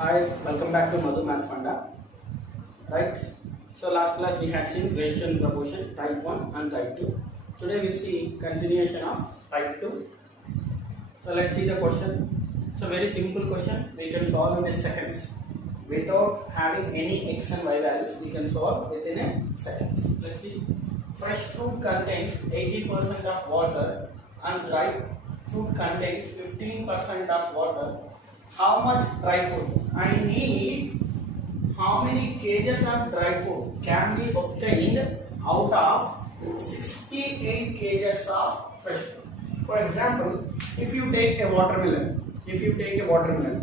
Hi, welcome back to Madhu Math Funda. Right? So last class we had seen ratio and proportion type 1 and type 2. Today we'll see continuation of type 2. So let's see the question. It's a very simple question. We can solve in a seconds. Without having any x and y values, we can solve within a seconds. Let's see. Fresh fruit contains 80% of water and dry fruit contains 15% of water. How much dry fruit? I need how many kgs of dry fruit can be obtained out of 68 kgs of fresh fruit. For example, if you take a watermelon,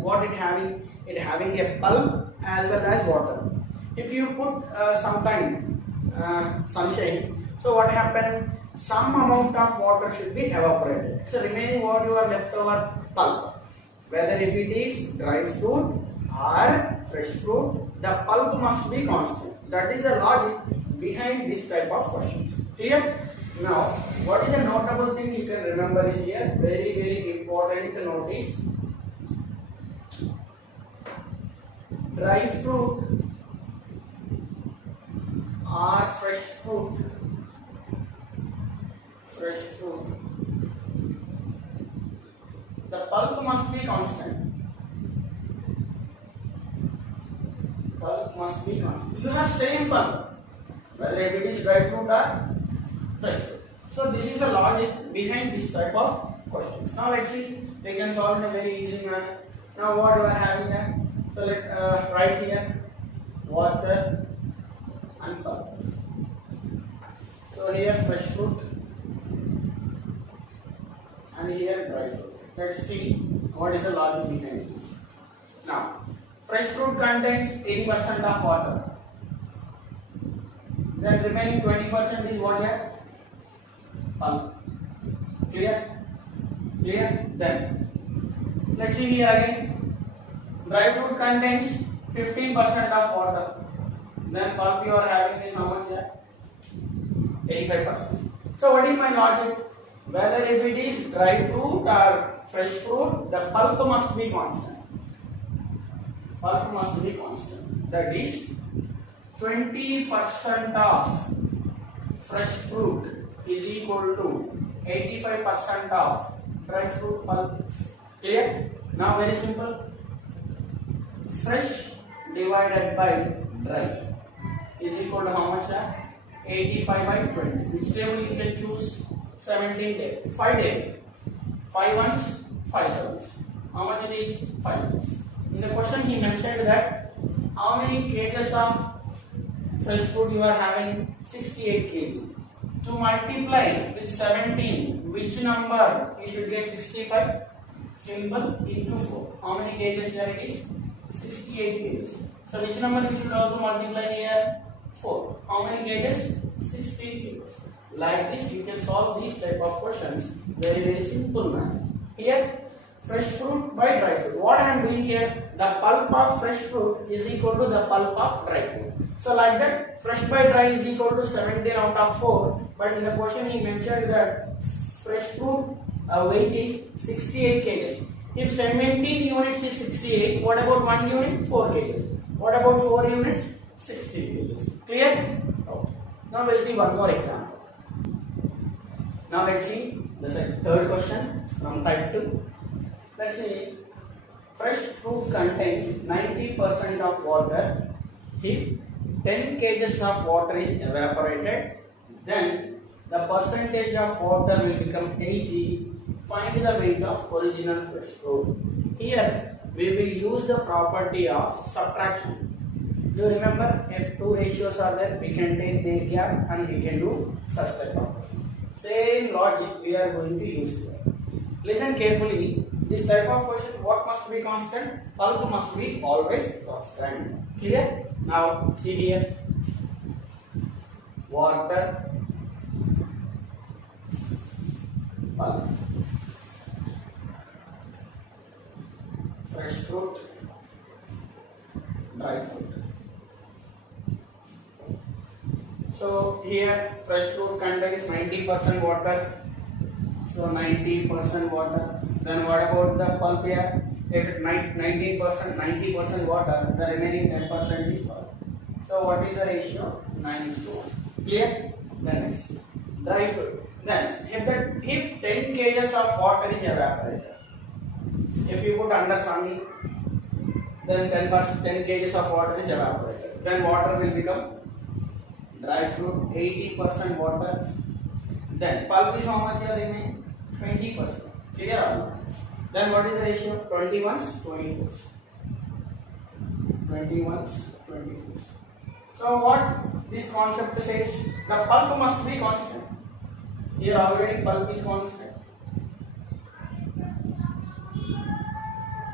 what it having? It having a pulp as well as water. If you put sunshine, so what happened? Some amount of water should be evaporated. So remaining what you are left over pulp. Whether if it is dry fruit or fresh fruit, the pulp must be constant. That is the logic behind this type of questions. Clear? Now, what is the notable thing you can remember is here, very important notice. Dry fruit or fresh fruit. The pulp must be constant. You have same pulp, whether it is dry fruit or fresh fruit. So this is the logic behind this type of questions. Now let's see, we can solve in a very easy manner. Now what you are having here? So let write here water and pulp. So here fresh fruit and here dry fruit. Let's see what is the logic behind this. Now, fresh fruit contains 80% of water. Then remaining 20% is what here? Pulp. Clear? Then let's see here again. Dry fruit contains 15% of water. Then pulp you are having is how much here? 85%. So what is my logic? Whether if it is dry fruit or fresh fruit, the pulp must be constant. That is 20% of fresh fruit is equal to 85% of dry fruit pulp. Clear? Now very simple. Fresh divided by dry is equal to how much? 85 by 20. Which table you can choose? 17 day. 5 day. 5 ones, 5 sevens. How much it is? 5. In the question he mentioned that how many kgs of fresh fruit you are having? 68 kg. To multiply with 17, which number you should get? 65. Simple, into 4. How many kgs there it is? 68 kgs. So which number we should also multiply here? 4. How many kgs? 16 kgs. Like this you can solve these type of questions very simple manner. Here fresh fruit by dry fruit. What I am doing here, the pulp of fresh fruit is equal to the pulp of dry fruit. So like that, fresh by dry is equal to 17 out of 4. But in the question he mentioned that fresh fruit weight is 68 kgs. If 17 units is 68, what about 1 unit? 4 kgs. What about 4 units? 60 kgs. Clear? Okay. Now we'll see one more example. Now let's see the third question from type 2. Let's see, fresh fruit contains 90% of water. If 10 kgs of water is evaporated, then the percentage of water will become 80. Find the weight of original fresh fruit. Here we will use the property of subtraction. Do you remember, if two ratios are there, we can take their gap and we can do such type of question. Same logic we are going to use here. Listen carefully. This type of question, what must be constant? Pulp must be always constant. Clear? Now see here. Water, pulp, fresh fruit, dry fruit. So here fresh fruit contains 90% water. So 90% water. Then what about the pulp here? 19%, 90% water, the remaining 10% is pulp. So what is the ratio? 9:1. Clear? Then next, dry fruit. Then if 10 kgs of water is evaporated, if you put under sunny, then 10 kgs of water is evaporated. Then water will become dry fruit, 80% water. Then pulp is how much here remain? 20%. Clear or not? Then what is the ratio? 21s, 24s. 21s, 24s. So what this concept says? The pulp must be constant. Here already pulp is constant.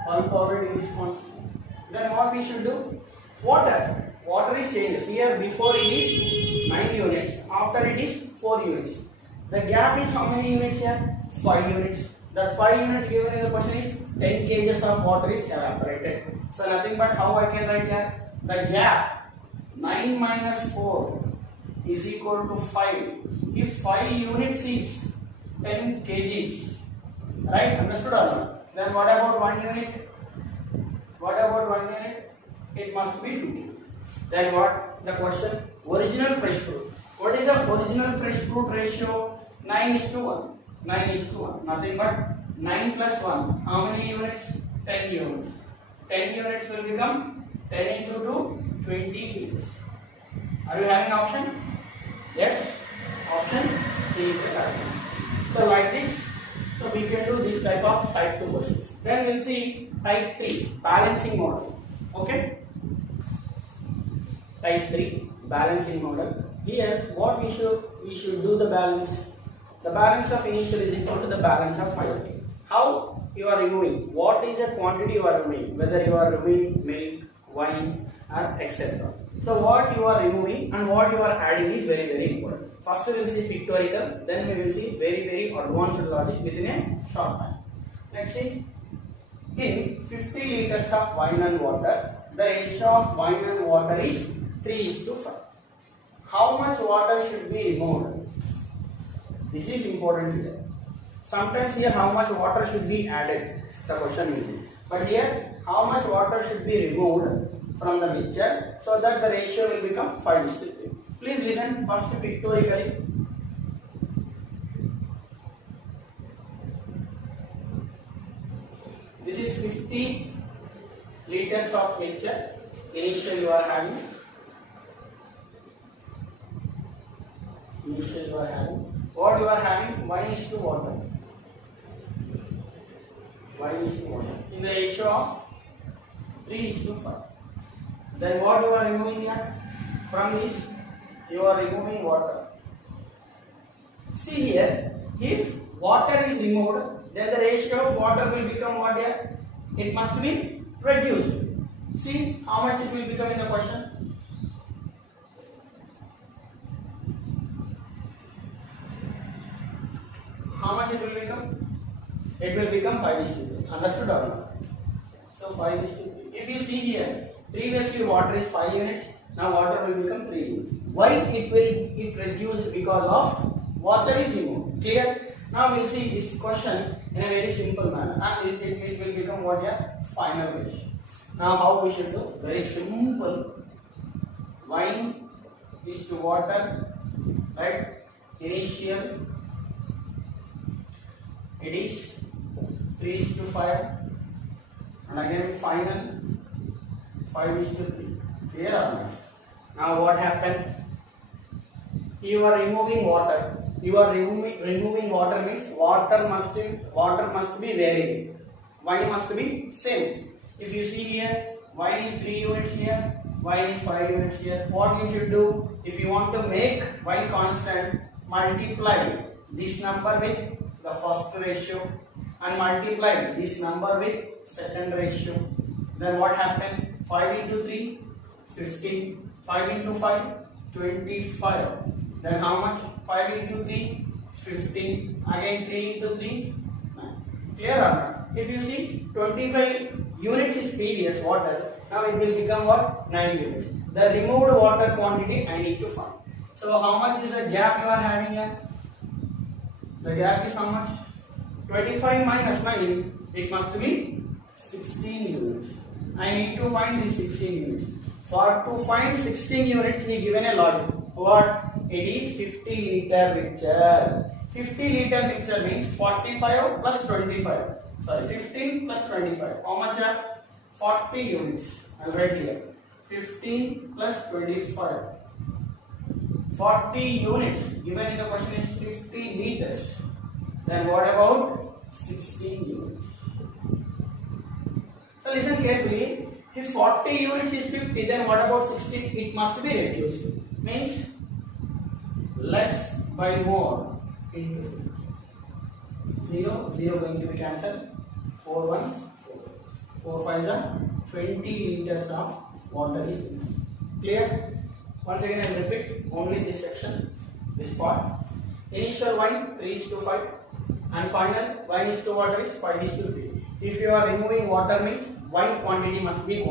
Pulp already is constant. Then what we should do? Water. Water is changes. Here before it is 9 units. After it is 4 units. The gap is how many units here? 5 units. The 5 units given in the question is 10 kgs of water is evaporated. So nothing but how I can write here? The gap 9 minus 4 is equal to 5. If 5 units is 10 kgs, right? Understood or not? Then what about 1 unit? What about 1 unit? It must be 2 kg. Then what? The question, original fresh fruit. What is the original fresh fruit ratio? 9:1. 9:1. Nothing but 9 plus 1. How many units? 10 units. 10 units will become 10 into 2, 20 kilos. Are you having option? Yes. Option C is the correct answer. So like this, so we can do this type of type 2 questions. Then we'll see type 3, balancing model. Okay. Type 3, balancing model. Here, what we should do the balance. The balance of initial is equal to the balance of final. How you are removing? What is the quantity you are removing? Whether you are removing milk, wine, or etc. So what you are removing and what you are adding is very, very important. First we will see pictorial, then we will see very, very advanced logic within a short time. Let's see. In 50 liters of wine and water, the ratio of wine and water is 3:5. How much water should be removed? This is important here. Sometimes here how much water should be added, the question will be. But here how much water should be removed from the mixture so that the ratio will become 5:3. Please listen first pictorially. This is 50 liters of mixture. Initially you are having. Initially you are having. What you are having? Wine:1. Wine:1 in the ratio of 3:5. Then what you are removing here? From this you are removing water. See here, if water is removed, then the ratio of water will become what here? It must be reduced. See how much it will become in the question. How much it will become? It will become 5:3. Understood or not? So 5:3. If you see here, previously water is 5 units. Now water will become 3 units. Why it reduced? Because of water is removed. Clear? Now we'll see this question in a very simple manner, and it will become what here? Final ratio. Now how we should do? Very simple. Wine is to water, right? Initial. It is 3:5, and again final 5:3. Clear or not? Now what happened? You are removing water. You are removing water means water must be varying. Wine must be same. If you see here, wine is 3 units here, wine is 5 units here. What you should do? If you want to make wine constant, multiply this number with the first ratio and multiply this number with second ratio. Then what happened? 5 into 3, 15. 5 into 5, 25. Then how much? 5 into 3, 15. Again 3 into 3, 9. Clear or not? If you see 25 units is previous water, now it will become what? 9 units. The removed water quantity I need to find. So how much is the gap you are having here? The gap is how much? 25 minus 9, it must be 16 units. I need to find this 16 units. For to find 16 units, he given a logic. What? It is 50 liter mixture. 50 liter mixture means 45 plus 25. Sorry, 15 plus 25. How much are 40 units? I'll write here. 15 plus 25. 40 units. Given in the question is 50 liters. Then what about 16 units? So listen carefully. If 40 units is 50, then what about 16? It must be reduced. Means less by more into 50. 0, 0 going to be cancelled. 4 ones, 4 fives are 20 liters of water is enough. Clear? Once again I will repeat only this section, this part. Initial wine 3:5 and final wine is to water is 5:3. If you are removing water means wine quantity must be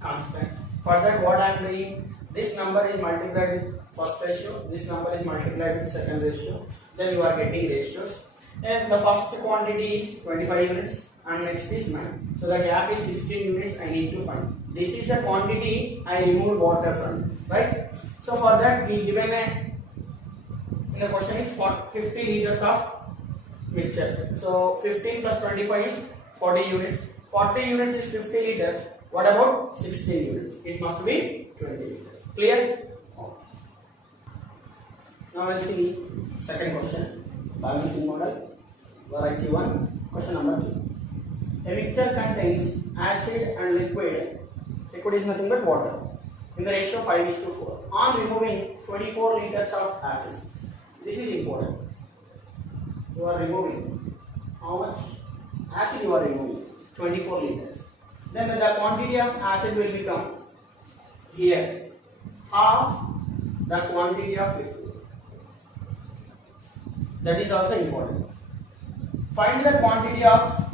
constant. For that what I am doing, this number is multiplied with first ratio, this number is multiplied with second ratio, then you are getting ratios. And the first quantity is 25 units and next is 9. So the gap is 16 units I need to find. This is a quantity I removed water from, right? So for that we given a, in the question is 50 liters of mixture. So 15 plus 25 is 40 units. 40 units is 50 liters. What about 16 units? It must be 20 liters. Clear? Okay. Now we'll see second question. Balancing model. Variety 1. Question number 2. A mixture contains acid and liquid. Liquid is nothing but water. In the ratio 5:4. On removing 24 liters of acid. This is important. You are removing how much acid you are removing? 24 liters. Then the quantity of acid will become here half the quantity of liquid. That is also important. Find the quantity of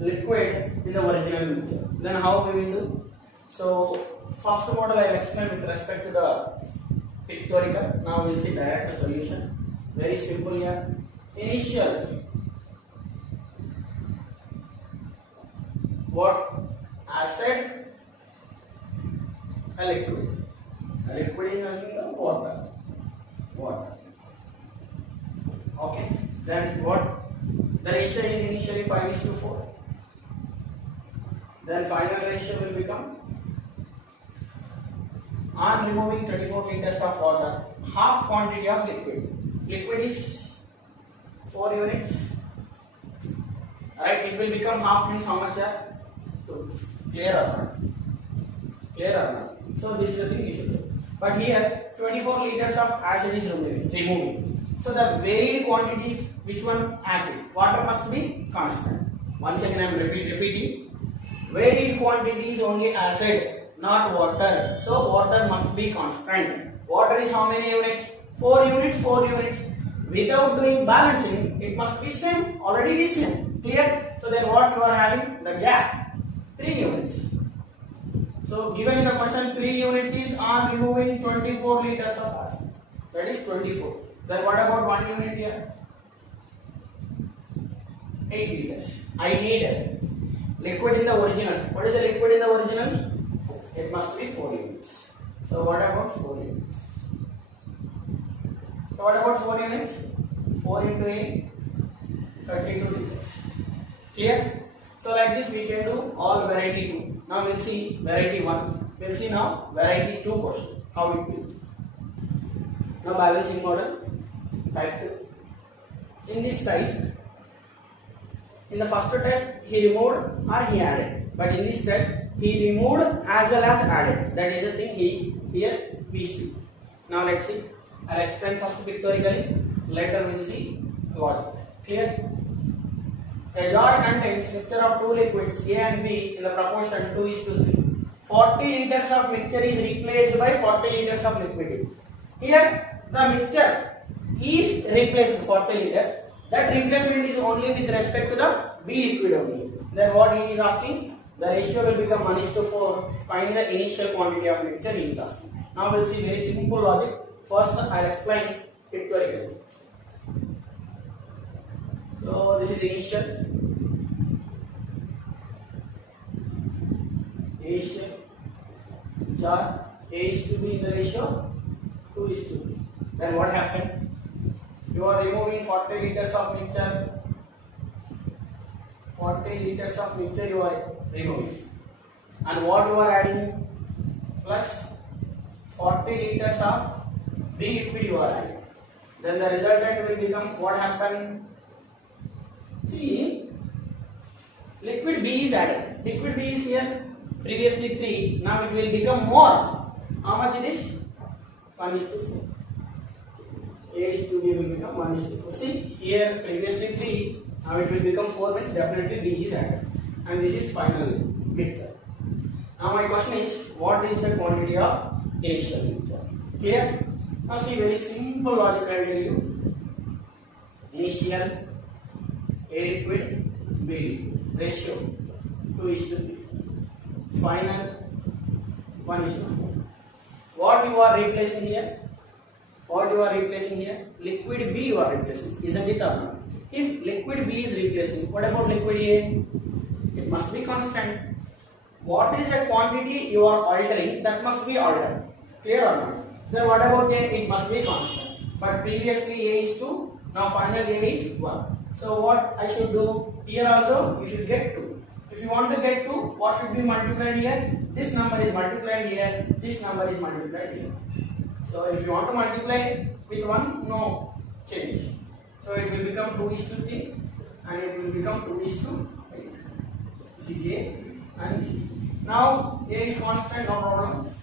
liquid in the original mixture. Then how we will do? So first model I will explain with respect to the pictorial. Now we will see direct solution. Very simple here. Initial what? Acid, a liquid. A liquid is nothing but water. Water. Okay. Then what? The ratio is initially 5:4. Then final ratio will become, on removing 24 liters of water, half quantity of liquid. Liquid is 4 units. Right? It will become half means how much? 2. Clear or not? Clear or not? So this is the thing you should do. But here 24 liters of acid is removing. So the varied quantities, which one? Acid. Water must be constant. Once again I am repeating. Varied quantities only acid, not water. So water must be constant. Water is how many units? 4 units, 4 units. Without doing balancing, it must be same. Already it is same. Clear? So then what you are having? The gap. 3 units. So given in the question 3 units is on removing 24 liters of acid. That is 24. Then what about 1 unit here? 8 liters. I need liquid in the original. What is the liquid in the original? It must be 4 units. So what about 4 units? So what about 4 units? 4 into 8, 32 liters. Clear? So like this we can do all variety 2. Now we'll see variety 1. We'll see now variety 2 question. How it will. Now balancing model type 2. In this type, in the first type he removed or he added. But in this type he removed as well as added. That is the thing here we see. Now let's see. I'll explain first pictorially. Later we'll see logic. Clear? A jar contains mixture of 2 liquids A and B in the proportion 2:3. 40 liters of mixture is replaced by 40 liters of liquid. Here the mixture is replaced 40 liters. That replacement is only with respect to the B liquid only. Then what he is asking? The ratio will become 1:4. Find the initial quantity of mixture he is asking. Now we'll see very simple logic. First I'll explain pictorially. So this is initial. are A is to B in the ratio 2 is to B. Then what happened? You are removing 40 liters of mixture. 40 liters of mixture you are removing. And what you are adding? Plus 40 liters of B liquid you are adding. Then the resultant will become what happened? See, liquid B is added. Liquid B is here. Previously 3. Now it will become more. How much it is? 1 is to 4. A is to B will become 1 is to 4. See, here previously 3. Now it will become 4 means definitely B is added. And this is final mixture. Now my question is, what is the quantity of initial mixture? Clear? Now see, very simple logic I will tell you. Initial A liquid B liquid ratio 2 is to 3. Final 1 is to 4. What you are replacing here? What you are replacing here? Liquid B you are replacing, isn't it or not? If liquid B is replacing, what about liquid A? It must be constant. What is the quantity you are altering? That must be altered. Clear or not? Then what about A? It must be constant. But previously A is 2, now final A is 1. So what I should do? Here also you should get 2. If you want to get 2, what should be multiplied here? This number is multiplied here, this number is multiplied here. So if you want to multiply with 1, no change. So it will become 2 is to 3 and it will become 2 is to 8. This is A and this is B. Now A is constant, no problem.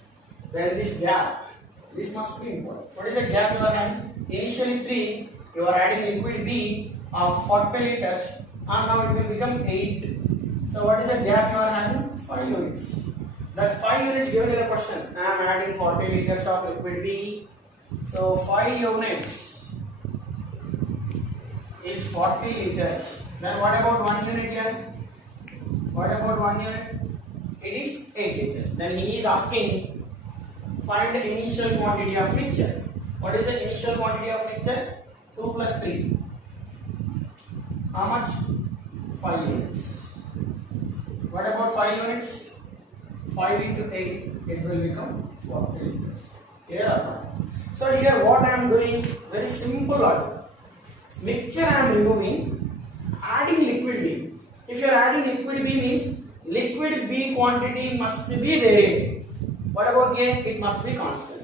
Then this gap, this must be important. What is the gap you are adding? Initially 3, you are adding liquid B of 40 liters and now it will become 8. So what is the gap you are having? 5 units. That 5 units given in the question. I am adding 40 liters of liquid B. So 5 units is 40 liters. Then what about 1 unit here? What about 1 unit? It is 8 liters. Then he is asking, find the initial quantity of mixture. What is the initial quantity of mixture? 2 plus 3. How much? 5 units. What about 5 units? 5 into 8, it will become 40 liters. Here. So here what I am doing, very simple logic. Mixture I am removing, adding liquid B. If you are adding liquid B means liquid B quantity must be variable. What about A? It must be constant.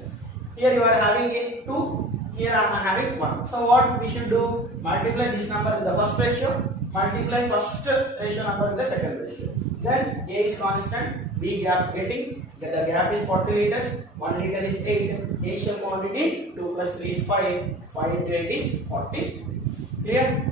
Here you are having a 2, here I am having 1. So what we should do? Multiply this number with the first ratio, multiply first ratio number with the second ratio. Then A is constant, B gap getting, the gap is 40 liters, 1 liter is 8, initial quantity 2 plus 3 is 5, 5 into 8 is 40. Clear?